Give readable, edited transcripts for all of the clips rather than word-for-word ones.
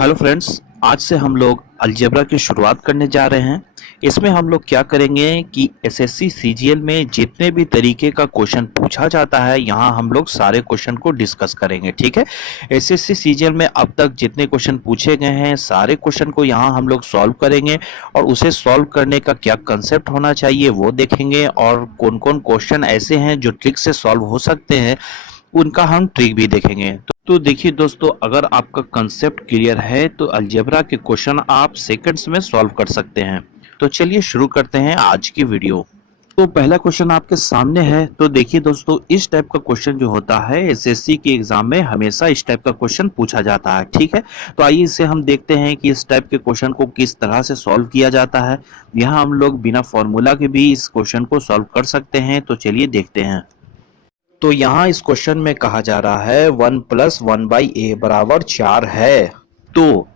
Hello friends, आज से हम लोग अलजेब्रा की शुरुआत करने जा रहे हैं। इसमें हम लोग क्या करेंगे कि एसएससी सीजीएल में जितने भी तरीके का क्वेश्चन पूछा जाता है, यहाँ हम लोग सारे क्वेश्चन को डिस्कस करेंगे। ठीक है, एसएससी सीजीएल में अब तक जितने क्वेश्चन पूछे गए हैं सारे क्वेश्चन को यहाँ हम लोग सॉल्व करेंगे और उसे सॉल्व करने का क्या कंसेप्ट होना चाहिए वो देखेंगे, और कौन कौन क्वेश्चन ऐसे हैं जो ट्रिक से सॉल्व हो सकते हैं उनका हम ट्रिक भी देखेंगे। तो देखिए दोस्तों, अगर आपका कंसेप्ट क्लियर है तो अलजेब्रा के क्वेश्चन आप सेकंड्स में सॉल्व कर सकते हैं। तो चलिए शुरू करते हैं आज की वीडियो। तो पहला क्वेश्चन आपके सामने है। तो देखिए दोस्तों, इस टाइप का क्वेश्चन जो होता है एसएससी के एग्जाम में हमेशा इस टाइप का क्वेश्चन पूछा जाता है। ठीक है, तो आइए इसे हम देखते हैं कि इस टाइप के क्वेश्चन को किस तरह से सॉल्व किया जाता है। यहाँ हम लोग बिना फॉर्मूला के भी इस क्वेश्चन को सॉल्व कर सकते हैं। तो चलिए देखते हैं। तो यहाँ इस क्वेश्चन में कहा जा रहा है 1+1/a बराबर 4 है। तो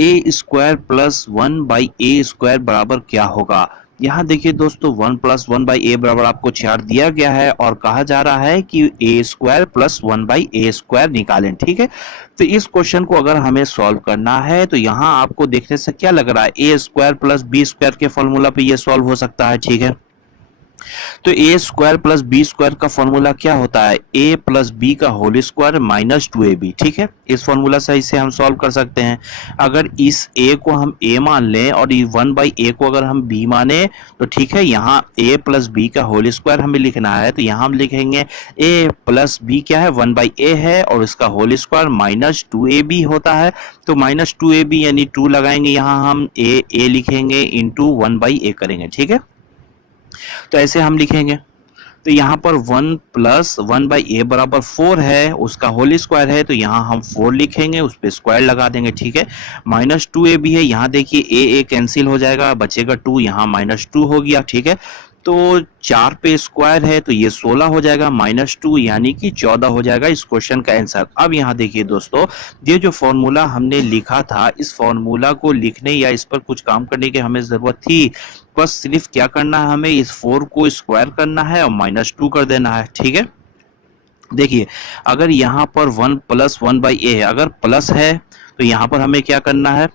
a² + 1/a² बराबर क्या होगा। यहाँ देखिए दोस्तों, 1+1/a बराबर आपको 4 दिया गया है और कहा जा रहा है कि a² + 1/a² निकालें। ठीक है, तो इस क्वेश्चन को अगर हमें सॉल्व करना है तो यहाँ आपको देखने से क्या लग रहा है, a² + b² के फॉर्मूला पे ये सॉल्व हो सकता है। ठीक है, तो a² + b² का फॉर्मूला क्या होता है, a + b का होल स्क्वायर -2ab। ठीक है, इस फॉर्मूला से इसे हम सॉल्व कर सकते हैं। अगर इस a को हम a मान लें और 1/a को अगर हम b माने तो ठीक है, यहाँ a + b का होल स्क्वायर हमें लिखना है। तो यहाँ हम लिखेंगे a + b क्या है, 1/a है और इसका होल स्क्वायर -2ab होता है। तो -2ab यानी 2 लगाएंगे, यहाँ हम a लिखेंगे इंटू 1/a करेंगे। ठीक है, तो ऐसे हम लिखेंगे। तो यहाँ पर 1+1/a बराबर 4 है, उसका होल स्क्वायर है, तो यहाँ हम 4 लिखेंगे, उस पर स्क्वायर लगा देंगे। ठीक है, -2ab है, यहाँ देखिए a कैंसिल हो जाएगा, बचेगा 2, यहाँ -2 हो गया। ठीक है, तो 4 पे स्क्वायर है तो ये 16 हो जाएगा, -2 यानी कि 14 हो जाएगा इस क्वेश्चन का आंसर। अब यहाँ देखिए दोस्तों, ये जो फॉर्मूला हमने लिखा था, इस फॉर्मूला को लिखने या इस पर कुछ काम करने की हमें जरूरत थी। बस सिर्फ क्या करना है, हमें इस 4 को स्क्वायर करना है और -2 कर देना है। ठीक है, देखिए अगर यहाँ पर 1+1/a है, अगर प्लस है तो यहाँ पर हमें क्या करना है,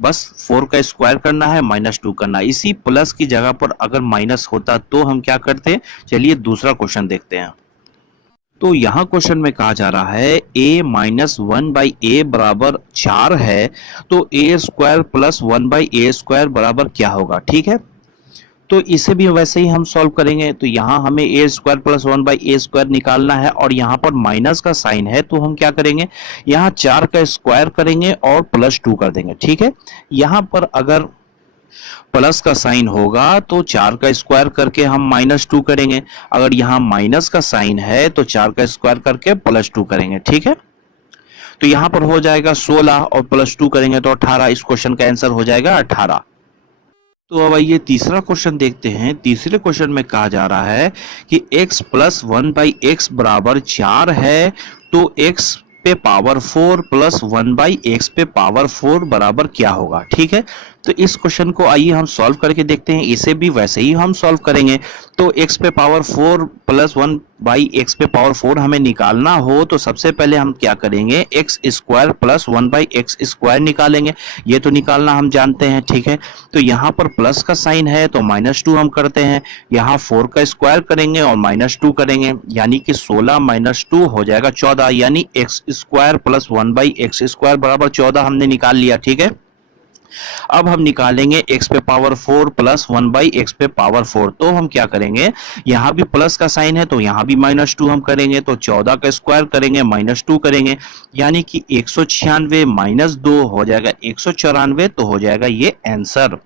बस 4 का स्क्वायर करना है, -2 करना है। इसी प्लस की जगह पर अगर माइनस होता तो हम क्या करते। चलिए दूसरा क्वेश्चन देखते हैं। तो यहाँ क्वेश्चन में कहा जा रहा है a-1/a बराबर 4 है, तो a² + 1/a² बराबर क्या होगा। ठीक है, तो इसे भी वैसे ही हम सॉल्व करेंगे। तो यहाँ हमें a² + 1/a² निकालना है और यहाँ पर माइनस का साइन है, तो हम क्या करेंगे, यहाँ 4 का स्क्वायर करेंगे और +2 कर देंगे। ठीक है, यहाँ पर अगर प्लस का साइन होगा तो 4 का स्क्वायर करके हम -2 करेंगे। अगर यहाँ माइनस का साइन है तो 4 का स्क्वायर करके +2 करेंगे। ठीक है, तो यहाँ पर हो जाएगा 16 और +2 करेंगे तो 18। इस क्वेश्चन का आंसर हो जाएगा 18। तो अब आइए तीसरा क्वेश्चन देखते हैं। तीसरे क्वेश्चन में कहा जा रहा है कि x + 1/x बराबर 4 है, तो x पे पावर 4 + 1/x पे पावर 4 बराबर क्या होगा। ठीक है, तो इस क्वेश्चन को आइए हम सॉल्व करके देखते हैं। इसे भी वैसे ही हम सॉल्व करेंगे। तो x पे पावर 4 + 1/x पे पावर 4 हमें निकालना हो तो सबसे पहले हम क्या करेंगे, x² + 1/x² निकालेंगे। ये तो निकालना हम जानते हैं। ठीक है, तो यहाँ पर प्लस का साइन है तो -2 हम करते हैं, यहाँ 4 का स्क्वायर करेंगे और -2 करेंगे, यानी कि 16 - 2 हो जाएगा 14, यानी x² + 1/x² बराबर 14 हमने निकाल लिया। ठीक है, अब हम निकालेंगे x पे पावर 4 + 1/x पे पावर 4। तो हम क्या करेंगे, यहाँ भी प्लस का साइन है तो यहाँ भी -2 हम करेंगे, तो 14 का स्क्वायर करेंगे -2 करेंगे, यानी कि 196 - 2 हो जाएगा 194। तो हो जाएगा ये आंसर।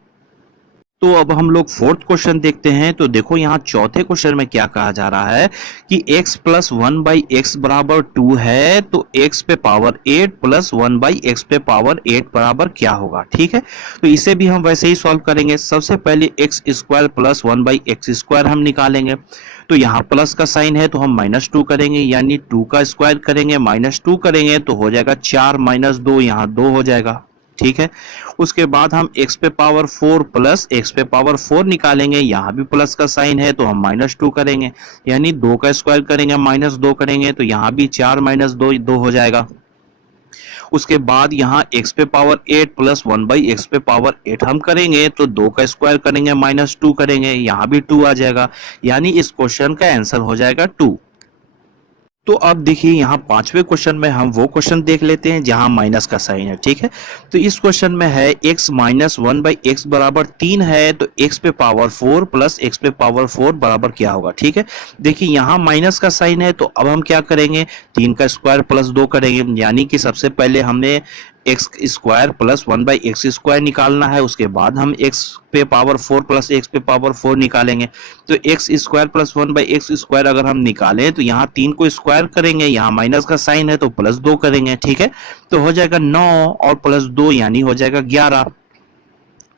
तो अब हम लोग फोर्थ क्वेश्चन देखते हैं। तो देखो यहाँ चौथे क्वेश्चन में क्या कहा जा रहा है कि x + 1/x बराबर 2 है, तो x पे पावर 8 + 1/x पे पावर 8 बराबर क्या होगा। ठीक है, तो इसे भी हम वैसे ही सॉल्व करेंगे। सबसे पहले x² + 1/x² हम निकालेंगे। तो यहाँ प्लस का साइन है तो हम -2 करेंगे, यानी 2 का स्क्वायर करेंगे -2 करेंगे तो हो जाएगा 4 - 2, यहाँ 2 हो जाएगा। ठीक है, उसके बाद हम x पे पावर 4 + x पे पावर 4 निकालेंगे। यहाँ भी प्लस का साइन है तो हम -2 करेंगे, यानी 2 का स्क्वायर करेंगे -2 करेंगे तो यहाँ भी 4 - 2 2 हो जाएगा। उसके बाद यहाँ x पे पावर 8 प्लस 1/x पे पावर 8 हम करेंगे तो 2 का स्क्वायर करेंगे -2 करेंगे, यहाँ भी 2 आ जाएगा, यानी इस क्वेश्चन का आंसर हो जाएगा 2। तो अब देखिए यहाँ पांचवें क्वेश्चन में हम वो क्वेश्चन देख लेते हैं जहां माइनस का साइन है, ठीक है। तो इस क्वेश्चन में है x माइनस 1/x बराबर 3 है, तो x पे पावर 4 प्लस x पे पावर 4 बराबर क्या होगा, ठीक है। देखिए यहाँ माइनस का साइन है, तो अब हम क्या करेंगे, 3 का स्क्वायर प्लस 2 करेंगे, यानी कि सबसे पहले हमने x square plus 1/x square निकालना है, उसके बाद हम x पे पावर 4 प्लस x पे पावर 4 निकालेंगे। तो x square plus 1/x square अगर हम निकालें तो यहाँ 3 को स्क्वायर करेंगे, यहाँ माइनस का साइन है तो प्लस 2 करेंगे, ठीक है। तो हो जाएगा 9 और प्लस 2 यानी हो जाएगा 11,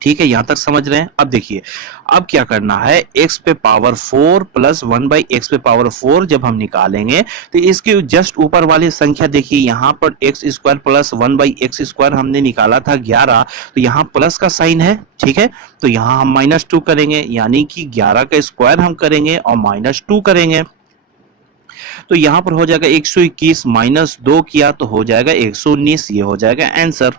ठीक है। यहां तक समझ रहे हैं। अब देखिए अब क्या करना है, x पे पावर 4 प्लस 1/x पे पावर 4 जब हम निकालेंगे तो इसके जस्ट ऊपर वाली संख्या देखिए, यहाँ पर x square plus 1/x square हमने निकाला था 11, तो यहाँ प्लस का साइन है, ठीक है। तो यहाँ हम -2 करेंगे, यानी कि 11 का स्क्वायर हम करेंगे और -2 करेंगे, तो यहाँ पर हो जाएगा 121 -2 किया तो हो जाएगा 119, ये हो जाएगा आंसर।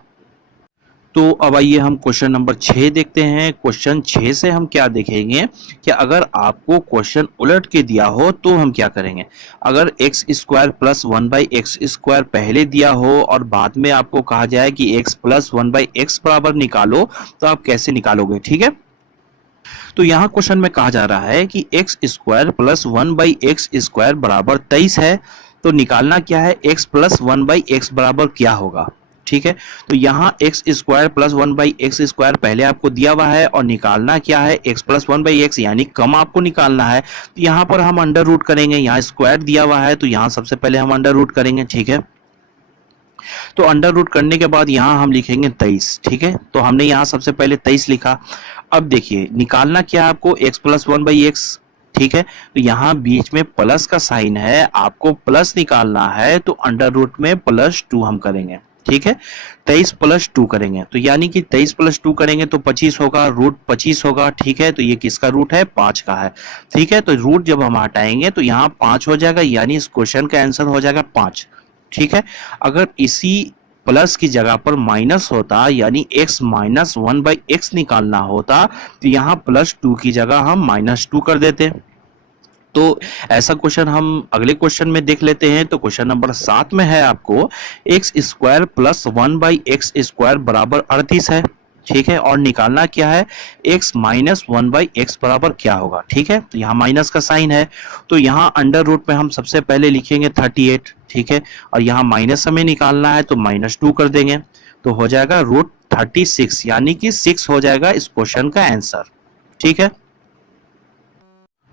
तो अब आइए हम क्वेश्चन नंबर 6 देखते हैं। क्वेश्चन 6 से हम क्या देखेंगे कि अगर आपको क्वेश्चन उलट के दिया हो तो हम क्या करेंगे। अगर x square plus 1/x square पहले दिया हो और बाद में आपको कहा जाए कि x प्लस 1/x बराबर निकालो, तो आप कैसे निकालोगे, ठीक है। तो यहाँ क्वेश्चन में कहा जा रहा है कि x square plus 1/x square बराबर 23 है, तो निकालना क्या है, x प्लस 1/x बराबर क्या होगा, ठीक है। तो यहाँ x square plus 1/x square पहले आपको दिया हुआ है और निकालना क्या है, x प्लस 1/x यानी कम आपको निकालना है। तो यहाँ पर हम अंडर रूट करेंगे, यहाँ स्क्वायर दिया हुआ है तो यहाँ सबसे पहले हम अंडर रूट करेंगे, ठीक है। तो अंडर रूट करने के बाद यहाँ हम लिखेंगे 23, ठीक है। तो हमने यहाँ सबसे पहले 23 लिखा। अब देखिए निकालना क्या है आपको, x प्लस 1/x, ठीक है। तो यहाँ बीच में प्लस का साइन है, आपको प्लस निकालना है तो अंडर रूट में +2 हम करेंगे, ठीक है। 23 + 2 करेंगे तो यानी कि 23 + 2 करेंगे तो 25 होगा, रूट 25 होगा, ठीक है। तो ये किसका रूट है, 5 का है, ठीक है। तो रूट जब हम हटाएंगे तो यहाँ 5 हो जाएगा, यानी इस क्वेश्चन का आंसर हो जाएगा 5, ठीक है। अगर इसी प्लस की जगह पर माइनस होता, यानी x माइनस 1/x निकालना होता, तो यहाँ +2 की जगह हम -2 कर देते। तो ऐसा क्वेश्चन हम अगले क्वेश्चन में देख लेते हैं। तो क्वेश्चन नंबर 7 में है आपको x square plus 1/x square बराबर 38 है, ठीक है। और निकालना क्या है, x माइनस 1/x बराबर क्या होगा, ठीक है। तो यहाँ माइनस का साइन है, तो यहाँ अंडर रूट में हम सबसे पहले लिखेंगे 38, ठीक है। और यहाँ माइनस हमें निकालना है तो -2 कर देंगे, तो हो जाएगा √36, यानी कि 6 हो जाएगा इस क्वेश्चन का आंसर, ठीक है।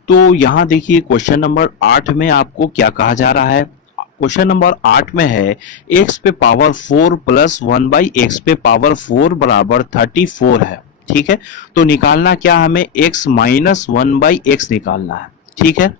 तो यहाँ देखिए क्वेश्चन नंबर 8 में आपको क्या कहा जा रहा है। क्वेश्चन नंबर 8 में है x पे पावर 4 प्लस 1/x पे पावर 4 बराबर 34 है, ठीक है। तो निकालना क्या, हमें x माइनस 1/x निकालना है, ठीक है।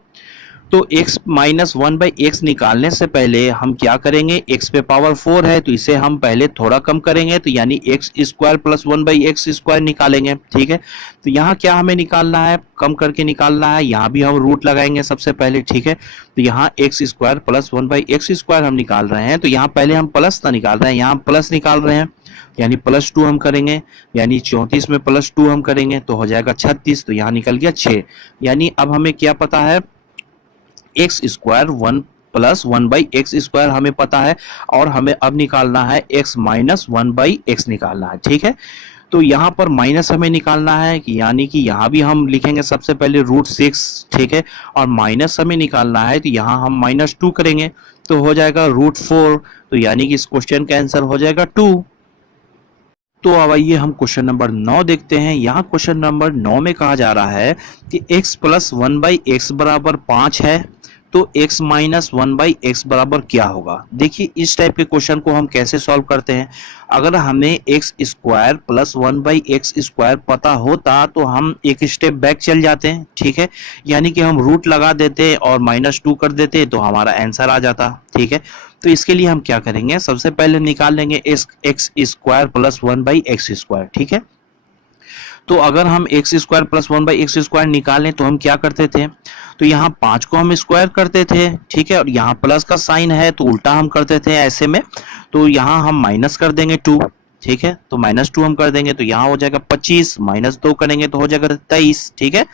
तो x माइनस 1/x निकालने से पहले हम क्या करेंगे, x पे पावर 4 है तो इसे हम पहले थोड़ा कम करेंगे, तो यानी x square plus 1/x square निकालेंगे, ठीक है। तो यहाँ क्या हमें निकालना है, कम करके निकालना है, यहाँ भी हम रूट लगाएंगे सबसे पहले, ठीक है। तो यहाँ x square plus 1/x square हम निकाल रहे हैं, तो यहाँ पहले हम प्लस ना निकाल रहे हैं, यहाँ प्लस निकाल रहे हैं, यानी +2 हम करेंगे, यानी 34 में +2 हम करेंगे तो हो जाएगा 36, तो यहाँ निकल गया 6। यानी अब हमें क्या पता है, x square 1 plus 1/x square हमें पता है, और हमें अब निकालना है x माइनस 1/x निकालना है, ठीक है। तो यहाँ पर माइनस हमें निकालना है, यानी कि यहाँ भी हम लिखेंगे सबसे पहले √6, ठीक है। और माइनस हमें निकालना है तो यहाँ हम -2 करेंगे तो हो जाएगा √4, तो यानी कि इस क्वेश्चन का आंसर हो जाएगा 2। तो अब आइए हम क्वेश्चन नंबर 9 देखते हैं। यहाँ क्वेश्चन नंबर 9 में कहा जा रहा है कि x प्लस 1/x बराबर 5 है, तो x माइनस 1/x बराबर क्या होगा। देखिए इस टाइप के क्वेश्चन को हम कैसे सॉल्व करते हैं, अगर हमें x square plus 1/x square पता होता तो हम एक स्टेप बैक चल जाते हैं, ठीक है। यानी कि हम रूट लगा देते और -2 कर देते तो हमारा आंसर आ जाता, ठीक है। तो इसके लिए हम क्या करेंगे, सबसे पहले निकाल लेंगे x square plus 1/x square, ठीक है। तो अगर हम एक्स स्क्वायर प्लस 1/x² निकालें तो हम क्या करते थे, तो यहाँ 5 को हम स्क्वायर करते थे, ठीक है, और यहाँ प्लस का साइन है तो उल्टा हम करते थे ऐसे में, तो यहाँ हम माइनस कर देंगे 2, ठीक है, तो -2 हम कर देंगे तो यहाँ हो जाएगा 25, -2 करेंगे तो हो जाएगा 23, ठीक है।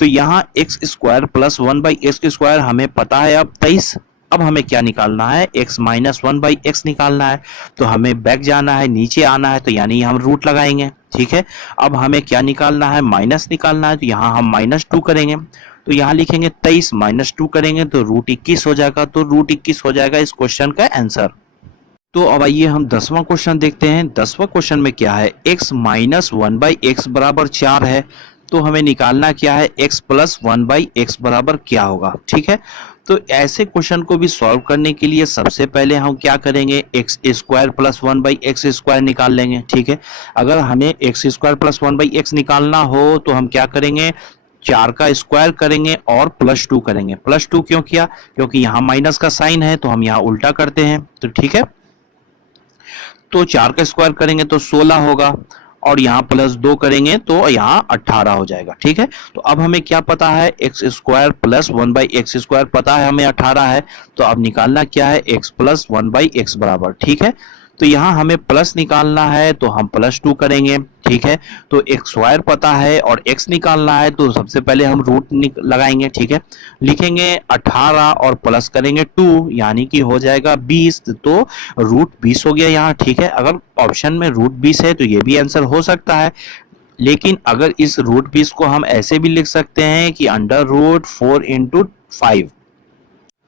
तो यहाँ एक्स स्क्वायर प्लस 1/x² हमें पता है अब 23। अब हमें क्या निकालना है, x माइनस 1/x निकालना है, तो हमें बैक जाना है, नीचे आना है, तो यानी हम रूट लगाएंगे, ठीक है। अब हमें क्या निकालना है, माइनस निकालना है, तो यहाँ हम -2 करेंगे, तो यहाँ लिखेंगे 23 -2 करेंगे तो √21 हो जाएगा, तो √21 हो जाएगा इस क्वेश्चन का आंसर। तो अब आइए हम 10वां क्वेश्चन देखते हैं। 10वां क्वेश्चन में क्या है, x माइनस 1/x बराबर 4 है, तो हमें निकालना क्या है, x प्लस 1/x बराबर क्या होगा, ठीक है। तो ऐसे क्वेश्चन को भी सॉल्व करने के लिए सबसे पहले हम क्या करेंगे, एक्स स्क्वायर प्लस 1/x² निकाल लेंगे, ठीक है। अगर हमें एक्स स्क्वायर प्लस 1/x निकालना हो तो हम क्या करेंगे, 4 का स्क्वायर करेंगे और +2 करेंगे। +2 क्यों किया, क्योंकि यहाँ माइनस का साइन है तो हम यहाँ उल्टा करते हैं, तो ठीक है। तो 4 का स्क्वायर करेंगे तो 16 होगा और यहाँ +2 करेंगे तो यहाँ 18 हो जाएगा, ठीक है। तो अब हमें क्या पता है, एक्स स्क्वायर प्लस 1/x² पता है हमें 18 है, तो अब निकालना क्या है, x प्लस 1/x बराबर, ठीक है। तो यहाँ हमें प्लस निकालना है तो हम +2 करेंगे, ठीक है। तो एक्स स्क्वायर पता है और x निकालना है तो सबसे पहले हम रूट लगाएंगे, ठीक है। लिखेंगे 18 और प्लस करेंगे 2 यानी कि हो जाएगा 20, तो √20 हो गया यहाँ, ठीक है। अगर ऑप्शन में √20 है तो ये भी आंसर हो सकता है, लेकिन अगर इस √20 को हम ऐसे भी लिख सकते हैं कि √4 × 5,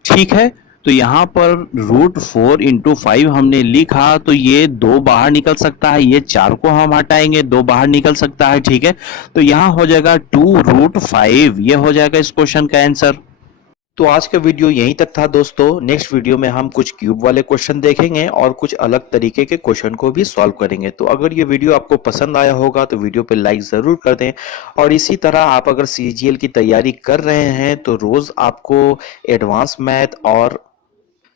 ठीक है। तो यहाँ पर √4 × 5 हमने लिखा तो ये 2 बाहर निकल सकता है, ये 4 को हम हटाएंगे 2 बाहर निकल सकता है, ठीक है। तो यहाँ हो जाएगा 2√5, ये हो जाएगा इस क्वेश्चन का आंसर। तो आज का वीडियो यहीं तक था दोस्तों। नेक्स्ट वीडियो में हम कुछ क्यूब वाले क्वेश्चन देखेंगे और कुछ अलग तरीके के क्वेश्चन को भी सॉल्व करेंगे। तो अगर ये वीडियो आपको पसंद आया होगा तो वीडियो पे लाइक ज़रूर कर दें, और इसी तरह आप अगर सीजीएल की तैयारी कर रहे हैं तो रोज़ आपको एडवांस मैथ और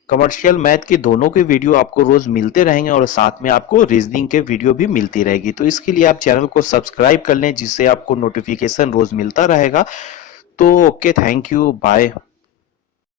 कमर्शियल मैथ के दोनों के वीडियो आपको रोज मिलते रहेंगे और साथ में आपको रीजनिंग के वीडियो भी मिलती रहेगी। तो इसके लिए आप चैनल को सब्सक्राइब कर लें जिससे आपको नोटिफिकेशन रोज मिलता रहेगा। तो ओके, थैंक यू, बाय।